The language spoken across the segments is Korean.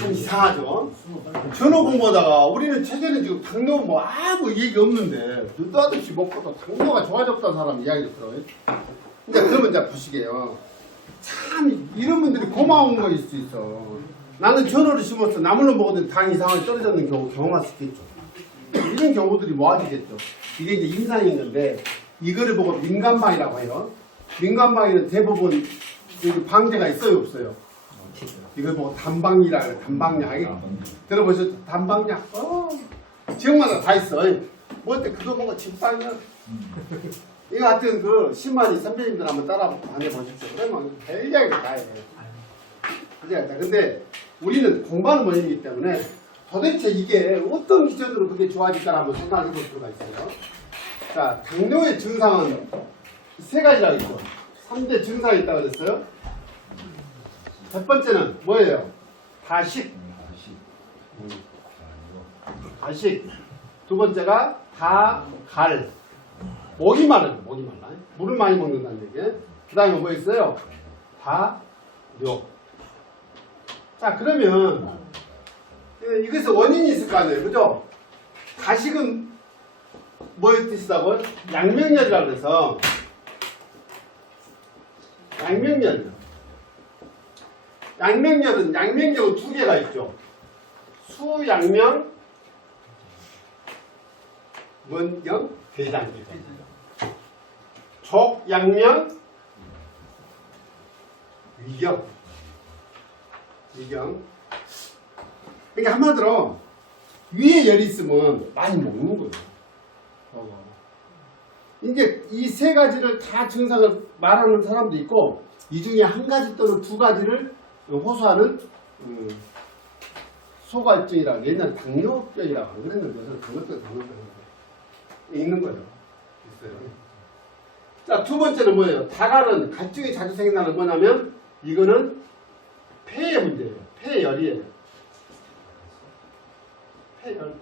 참 이상하죠. 전후 공부하다가 우리는 최근에 지금 당뇨 뭐 아무 얘기 없는데 느닷없이 먹고도 당뇨가 좋아졌다는 사람 이야기 들어요. 이제 그러면 이제 보시게요. 참 이런 분들이 고마운 거일 수 있어. 나는 전후를 심어서 나물로 먹어도 당 이상하게 떨어졌는 경우 경험할 수 있겠죠. 이런 경우들이 모아지겠죠. 이게 이제 임상인 건데 이거를 보고 민간방이라고 해요. 민간방에는 대부분 여기 방제가 있어요 없어요? 이걸 보고 단방이라 그래. 단방약. 들어보셨죠? 단방약. 지역마다 다 있어. 뭐 어때 그거 보고 집방이야. 이거 하여튼 그 10만이 선배님들 한번 따라 다녀보십시오. 그러면 별이야기 다 해. 근데 우리는 공부하는 모임이기 때문에 도대체 이게 어떤 기준으로 그게 좋아질까 한번 생각해 볼 필요가 있어요. 자, 당뇨의 증상은 세 가지라고 있죠. 3대 증상이 있다고 그랬어요. 첫 번째는 뭐예요? 다식. 다식. 두 번째가 다갈. 목이 마르죠. 목이 말라. 물을 많이 먹는다는 얘기예요. 그 다음에 뭐 있어요? 다뇨. 자, 그러면 이것에 원인이 있을 거 아니에요. 그죠? 다식은 뭐의 뜻이라고요? 양명열이라고 그래서 양명열. 양명열은 두 개가 있죠. 수양명, 원경, 대장경. 족양명, 위경. 그러니까 한마디로 위에 열이 있으면 많이 먹는 거예요. 이제 이 세 가지를 다 증상을 말하는 사람도 있고 이 중에 한 가지 또는 두 가지를 호소하는 소갈증이라고 옛날에 당뇨병이라고 안 그랬는데 저는 당뇨병 있는 거죠. 있어요. 자, 두 번째는 뭐예요? 다갈은 갈증이 자주 생긴다는 뭐냐면 이거는 폐의 문제예요. 폐열이에요. 폐열.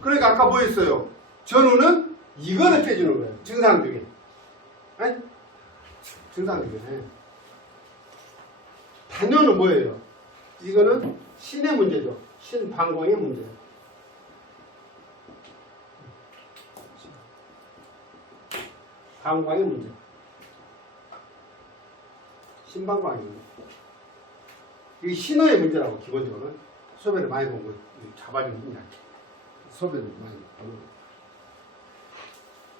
그러니까 아까 뭐 했어요? 전후는 이거를 빼주는 거예요. 증상 중에. 아니? 증상 중에. 단뇨는 뭐예요? 이거는 신의 문제죠. 신방광의 문제. 방광의 문제. 신방광의 문제. 이게 신호의 문제라고 기본적으로. 소변을 많이 본 거 잡아주는 게 소변을 많이 보는 거.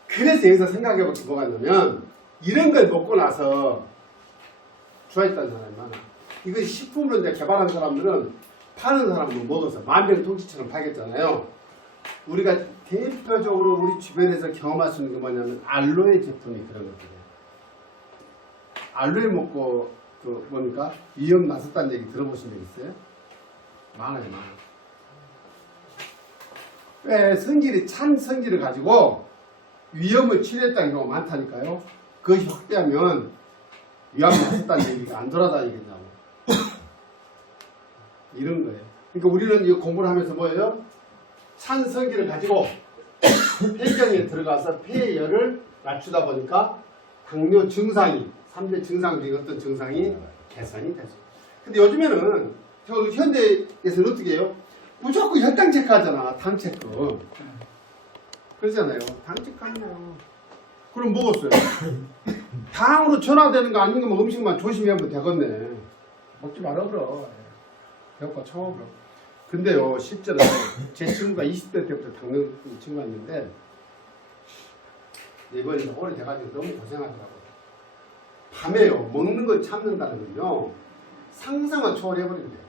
그래서 여기서 생각해볼 게 뭐가 있냐면 이런 걸 먹고 나서 좋아했다는 사람이 많아. 이거 식품으로 이제 개발한 사람들은 파는 사람은 먹어서 만병통치처럼 팔겠잖아요. 우리가 대표적으로 우리 주변에서 경험할 수 있는 게 뭐냐면 알로에 제품이 그런 것들이에요. 알로에 먹고 그 뭡니까? 위염 났었다는 얘기 들어보신 적 있어요? 많아요, 많아요. 왜 성질이 찬 성질을 가지고 위험을 치료했다는 경우가 많다니까요. 그것이 확대하면 위험이 났었다는 얘기가 안 돌아다니겠냐고. 이런 거예요. 그러니까 우리는 이 공부를 하면서 뭐예요? 찬 성질을 가지고 폐경에 들어가서 폐열을 낮추다 보니까 당뇨 증상이 3대 증상 중에 어떤 증상이 개선이 되죠. 근데 요즘에는 저 현대에서는 어떻게 해요? 무조건 혈당 체크하잖아. 당 체크. 그러잖아요. 당 체크하네요. 그럼 먹었어요. 당으로 전화되는 거 아닌 거면 음식만 조심히 하면 되겠네. 먹지 말아 그러. 배고파 처먹어. 근데요, 실제로 제 친구가 20대 때부터 당뇨 친구가 있는데 이번에 오래돼가지고 너무 고생하더라고요. 밤에요, 먹는 걸 참는다는 건요, 상상을 초월해버린대요.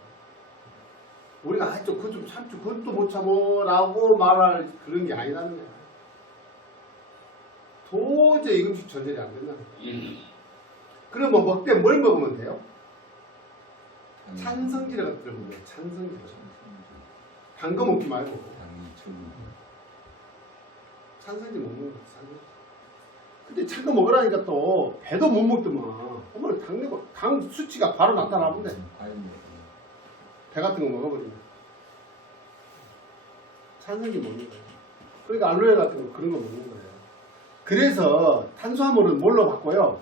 우리가 그거 좀 참죠, 그것도 못 참어 라고 말할 그런 게 아니라는 거야. 도저히 음식 조절이 안 된다는 거야. 그러면 먹되 뭘 먹으면 돼요? 찬성질을 들어보면 돼요. 찬성질. 단 거 먹지 말고 찬성질 먹는 거야. 근데 찬 거 먹으라니까 또 배도 못 먹더만. 어머나 당 수치가 바로 나타나본데. 배 같은 거 먹어버리면 찬성질 먹는 거예요. 그러니까 알로에 같은 거 그런 거 먹는 거예요. 그래서 탄수화물은 뭘로 바꿔요?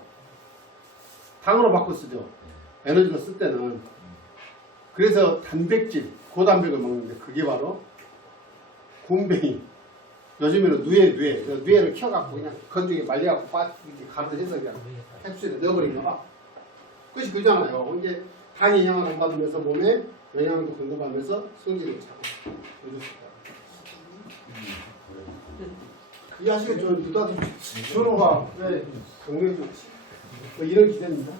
당으로 바꿔 쓰죠. 에너지로 쓸 때는. 그래서 단백질, 고단백을 먹는데 그게 바로 곰뱅이. 요즘에는 누에를 키워갖고 그냥 건조기에 말려갖고 이렇게 가루해서 그냥 캡슐에 넣어버리는 거. 끝이 그잖아요. 이제 당이 영향을 안 받으면서 몸에 영양도 공급하면서 성질을 잡고. 이해하시겠죠? 누다도 전호가 왜 당뇨 좋지? 뭐 이런 기대입니다.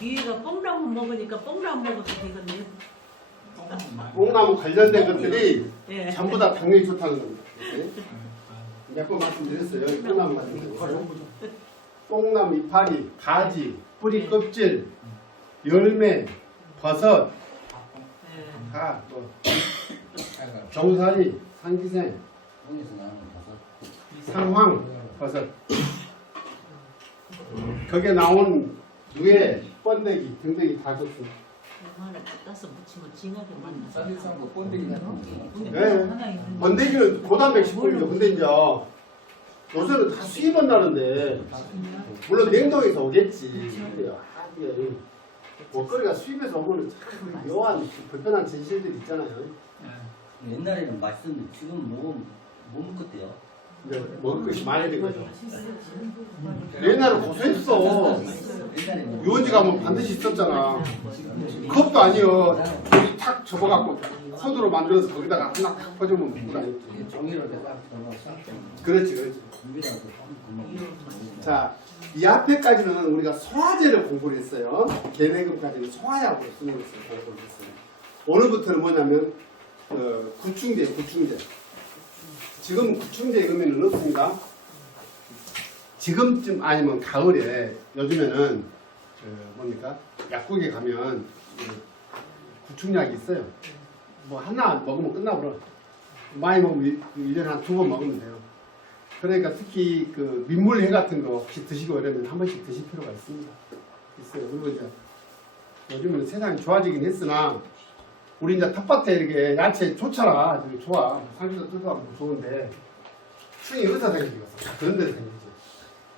위에가 뽕나무 먹으니까 뽕나무 먹어도 되겠네. 뽕나무 관련된 것들이 예. 전부 다 당뇨에 좋다는 겁니다. 몇 번 말씀드렸어요. 뽕나무 같은 거. 뽕나무 이파리, 가지, 뿌리 껍질, 열매, 버섯, 예. 다, 뭐, 정사리, 상기생, 상황, 버섯. 거기에 나온 누에, 번데기, 등등이 다 좋습니다. 하나 따서 무치고 징하게 만나서. 쌀쌀한 거 번데기 네. 번데기는 고단백 식품이죠. 근데 이제 요새는 다 수입은 나는데 물론 냉동에서 오겠지. 근데 이게 먹거리가 수입해서 오면 참 묘한 불편한 진실들이 있잖아요. 옛날에는 맛있었는데 지금 못 먹겠대요. 이제 먹을 것이 많이 된 거죠. 옛날에 고소했어. 옛날에는 유원지 가면 반드시 있었잖아. 컵도 아니요. 여기 탁 접어갖고 손으로 만들어서 거기다가 하나 탁 퍼주면 먹는 거 아니지. 종이로 딱 담아서 그렇지, 그렇지. 입에다가 자, 이 앞에까지는 우리가 소화제를 공부를 했어요. 계내금까지는 소화약으로 쓰는 것을 공부를 했어요. 오늘부터는 뭐냐면 구충제예요, 구충제. 지금 구충제 의미는 없습니다. 지금쯤 아니면 가을에 요즘에는 뭡니까? 약국에 가면 구충약이 있어요. 뭐 하나 먹으면 끝나버려. 많이 먹으면 1년에 한 2번 먹으면 돼요. 그러니까 특히 그 민물회 같은 거 혹시 드시고 이러면 한 번씩 드실 필요가 있습니다. 있어요. 그리고 이제 요즘은 세상이 좋아지긴 했으나 우리 이제 텃밭에 이렇게 야채 좋잖아. 되게 좋아. 상추도 뜯어가고 좋은데 충이 어디서 생기겠어? 그런 데서 생기지.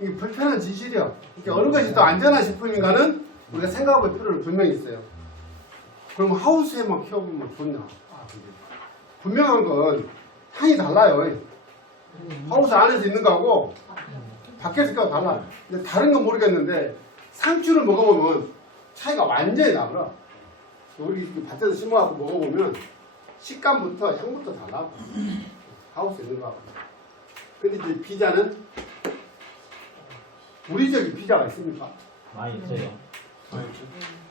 이게 불편한 진실이야. 이게 어느 것이 더 안전한 식품인가는 우리가 생각해볼 필요는 분명히 있어요. 그럼 하우스에만 키워보면 좋나? 분명한 건 향이 달라요. 하우스 안에서 있는 거하고 밖에서 껴도 달라요. 근데 다른 건 모르겠는데 상추를 먹어보면 차이가 완전히 나더라. 우리 밭에서 심어갖고 먹어보면 식감부터 향부터 달라고. 하우스에 있는 거하고. 근데 이제 비자는 우리 지역에 비자가 있습니까? 많이 있어요.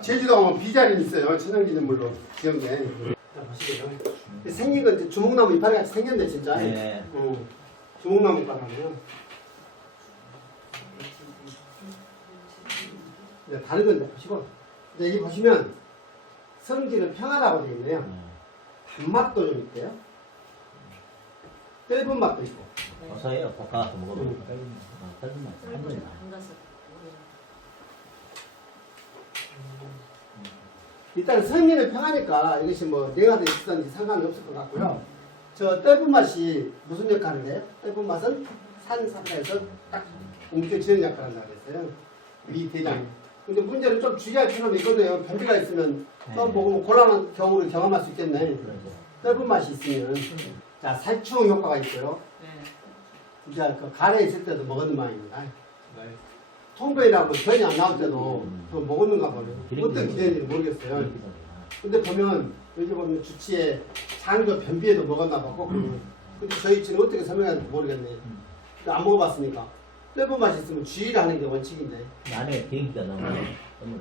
제주도 가면 비자림 있어요. 천연기념물로 지역에. 보시게요. 생긴 건 이제 주목나무 이파리 같이 생겼네 진짜. 네. 주목나무 이파리 하면. 이제 다른 건데 보시고. 이제 여기 보시면 성질은 평하다고 되어 있네요. 단맛도 좀 있대요. 떫은 맛도 있고. 어서요. 볶아서 먹어보면 떫은 맛, 한 번에 나. 일단 성미는 평하니까 이것이 뭐 내가 있었는지 상관이 없을 것 같고요. 저 떫은 맛이 무슨 역할을 해요? 떫은 맛은 산사에서 딱 옮겨지는 역할을 한다고 했어요. 위 대장. 근데 문제는 좀 주의할 필요는 있거든요. 변비가 있으면 또 먹으면 곤란한 경우를 경험할 수 있겠네. 떫은 맛이 있으면. 자, 살충 효과가 있고요. 이제 그 가래에 있을 때도 먹었는 모양입니다. 통배이라고 변이 안 나올 때도 또 먹었는가 보네요. 어떤 기대인지 모르겠어요. 근데 보면 여기 보면 주치에 장도 변비에도 먹었나 보고 근데 저희 집은 어떻게 설명하는지 모르겠네. 안 먹어봤으니까. 떫은 맛이 있으면 주의를 하는 게 원칙인데. 안에 기름기가 너무 많아요.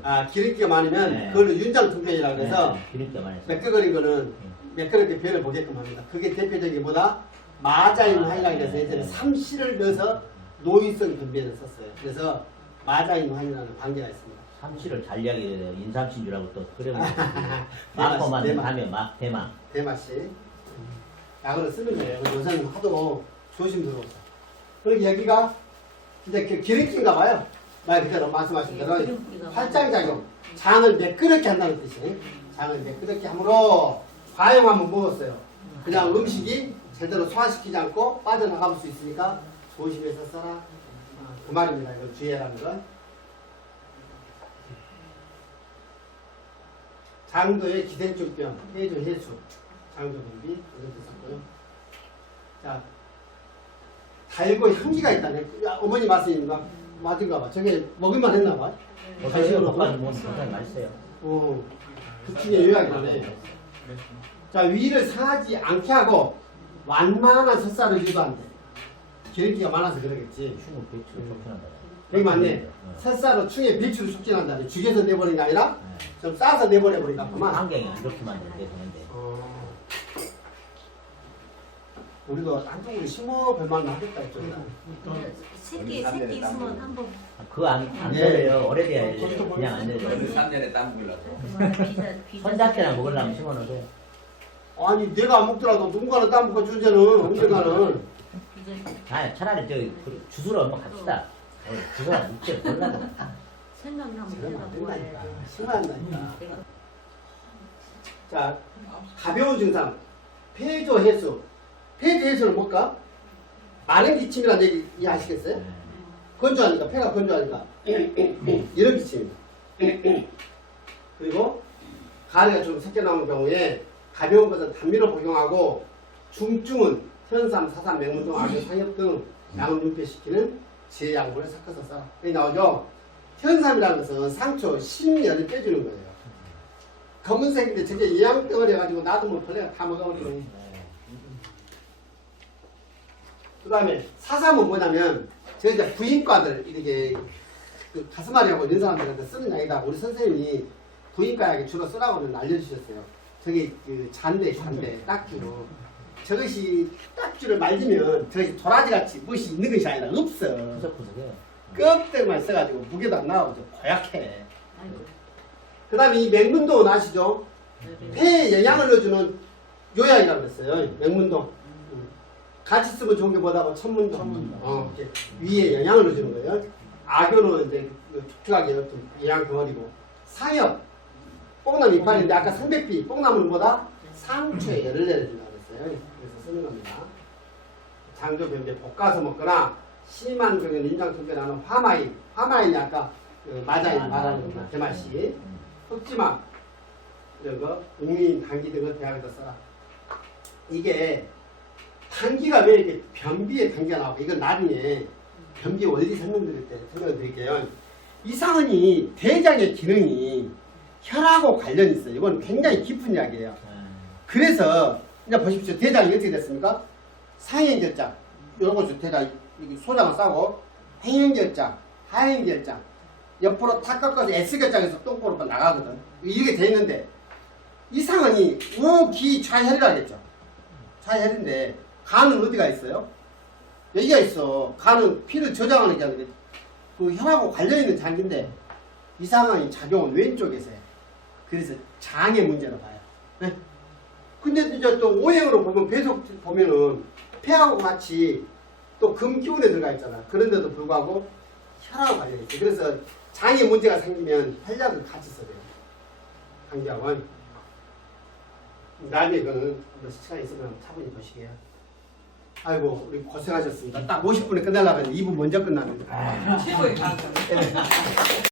아, 기름기가 많으면 네. 그걸로 윤장통변이라고 해서 기름기가 많아요. 매끄거린 거는 매끄럽게 변을 보게끔 합니다. 그게 대표적인 뭐다? 마자인 화이라고 해서 예전에 삼시를 넣어서 노인성 변비에는 썼어요. 그래서 마자인 화이라는 관계가 있습니다. 삼치를 잘리하게 돼요. 인삼치인 줄 알고 또 끓여먹는 대맛, 막고만 대맛. 하면 막 대망. 대맛이 약으로 쓰는 거예요. 요새는 하도 조심스러워서. 그리고 여기가 이제 기름기인가 봐요. 말 그대로 말씀하신 대로 활장작용, 장을 매끄럽게 한다는 뜻이에요. 장을 매끄럽게 함으로 과용하면 먹었어요. 그냥 음식이 제대로 소화시키지 않고 빠져나갈 수 있으니까 조심해서 써라. 그 말입니다. 이거 주의라는 건. 장도의 기생충병, 폐조 해소, 장도 변비 이런 데 썼고요. 자, 달고 향기가 있다네. 야, 어머니 말씀이 맞은가 봐. 저게 먹을만 했나 봐. 어디서 먹어도 뭐 굉장히 맛있어요. 그 중에 요약이네. 자, 위를 상하지 않게 하고 완만한 젖살을 유도한대. 기름기가 많아서 그러겠지. 충분 배추 촉진한다. 여기 맞네. 젖살로 충에 배추를 촉진한다네. 죽여서 내버린 게 아니라 좀 싸서 내버려 버리다 보면. 환경이 안 좋게 만드는 게 되는데. 우리도 한쪽으로 심어 볼만 하겠다 했죠. 새끼 있으면 한번 그거 안 예. 되려요. 오래돼야 그냥 안 되죠. 3년에 땀 먹으려고. 손잡채나 먹으려면 심어놓으세요. 아니 내가 안 먹더라도 누군가는 따 먹어 주제는 언젠가는. 아니 차라리 저기 주스로 한번 갑시다. 주스가 육제 골라도. 생각나면 그러면 안 내가 된다니까. 뭐해. 심한다니까. 자, 가벼운 증상. 폐조 해소. 폐조 해소는 뭘까? 마른 기침이라는 얘기 이해하시겠어요? 건조하니까, 폐가 건조하니까. 이런 기침입니다. 그리고 가래가 좀 섞여 나오는 경우에 가벼운 것은 단미로 복용하고 중증은 현삼, 사삼, 맹문동, 악유, 상엽 등 양을 윤폐시키는 제약물을 섞어서 써라. 여기 나오죠? 현삼이라는 것은 상처, 신열을 빼주는 거예요. 검은색인데 저게 예양병을 해가지고 놔두면 벌레가 다 먹어버리네. 그 다음에 사삼은 뭐냐면 저희 이제 부인과들 이렇게 그 가슴앓이하고 있는 사람들한테 쓰는 약이다. 우리 선생님이 부인과 약에 주로 쓰라고는 알려주셨어요. 저기 그 잔대 딱주로 저것이 딱주를 말리면 저것이 도라지같이 무엇이 있는 것이 아니라 없어. 구석구석해요. 껍데기만 써가지고 무게도 안 나오고 좀 고약해. 아이고, 그 다음에 이 맹문동은 아시죠? 폐에 영양을 넣어주는 요약이라고 그랬어요. 맹문동. 같이 쓰면 좋은 게 뭐다고? 천문동. 이렇게 위에 영양을 넣어주는 거예요. 악교는 이제 촉촉하게 어떤 영양 덩어리고. 상엽. 뽕나무 이파리인데 아까 상백비. 뽕나무는 뭐다? 상추에 열을 내려준다고 그랬어요. 그래서 쓰는 겁니다. 장조변비에 볶아서 먹거나 심한 경우는 임장통계 나는 화마인. 화마인이 아까 그 마자인 말하는 겁니다. 대맛이. 흑지막. 이런 거. 웅인, 당기 등을 대학에다 써라. 이게 당기가 왜 이렇게 변비에 당기가 나오고 이건 나중에 변비 원리 설명드릴 때 설명드릴게요. 이상은이 대장의 기능이 혈하고 관련이 있어요. 이건 굉장히 깊은 이야기예요. 그래서 이제 보십시오. 대장이 어떻게 됐습니까? 상행결장, 요거 대장 소장을 싸고 행행결장, 하행결장, 옆으로 탁 꺾어서 S결장에서 똥꼬로 나가거든. 이렇게 돼 있는데 이상은이 우기좌혈이라겠죠. 좌혈인데 간은 어디가 있어요? 여기가 있어. 간은 피를 저장하는 게 아니라 그 혈하고 관련 있는 장기인데 이상한 작용은 왼쪽에서 해요. 그래서 장의 문제로 봐요. 네? 근데 이제 또 오행으로 보면 배속 보면은 폐하고 같이 또 금기운에 들어가 있잖아. 그런데도 불구하고 혈하고 관련이 있어요. 그래서 장에 문제가 생기면 혈약을 같이 써야 돼요. 강경은 나중에 그거는 시간 있으면 차분히 보시게요. 아이고 우리 고생하셨습니다. 딱 50분에 끝내려고 했는데 2분 먼저 끝났는데. 최고의 강사.